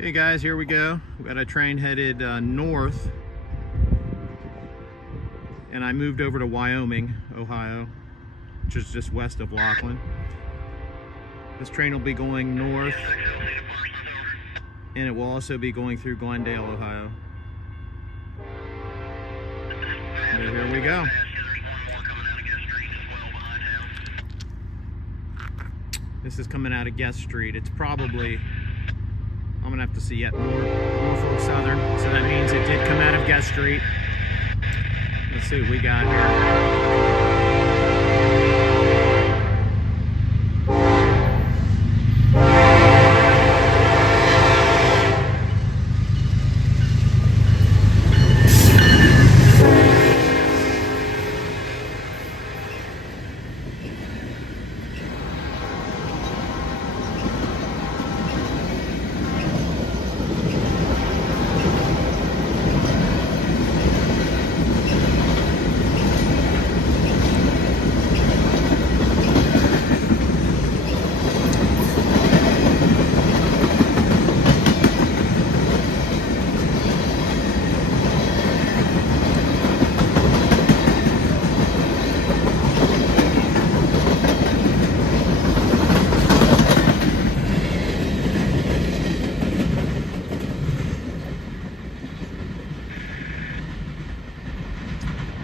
Okay guys, here we go. We've got a train headed north, and I moved over to Wyoming, Ohio, which is just west of Laughlin. This train will be going north, and it will also be going through Glendale, Ohio. So here we go. This is coming out of Guest Street. It's probably, I'm gonna have to see yet more, Norfolk Southern. So that means it did come out of Guest Street. Let's see what we got here.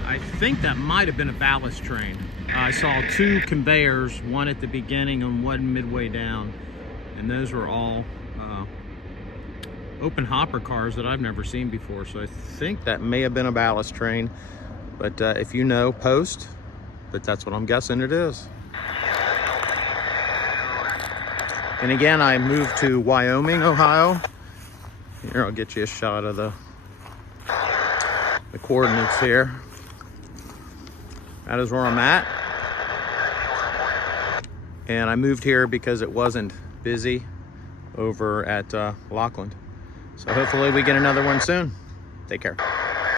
I think that might have been a ballast train. I saw two conveyors, one at the beginning and one midway down, and those were all open hopper cars that I've never seen before. So I think that may have been a ballast train, but if you know, post, but that's what I'm guessing it is. And again, I moved to Wyoming, Ohio. Here, I'll get you a shot of the coordinates here. That is where I'm at. And I moved here because it wasn't busy over at Laughlin. So hopefully we get another one soon. Take care.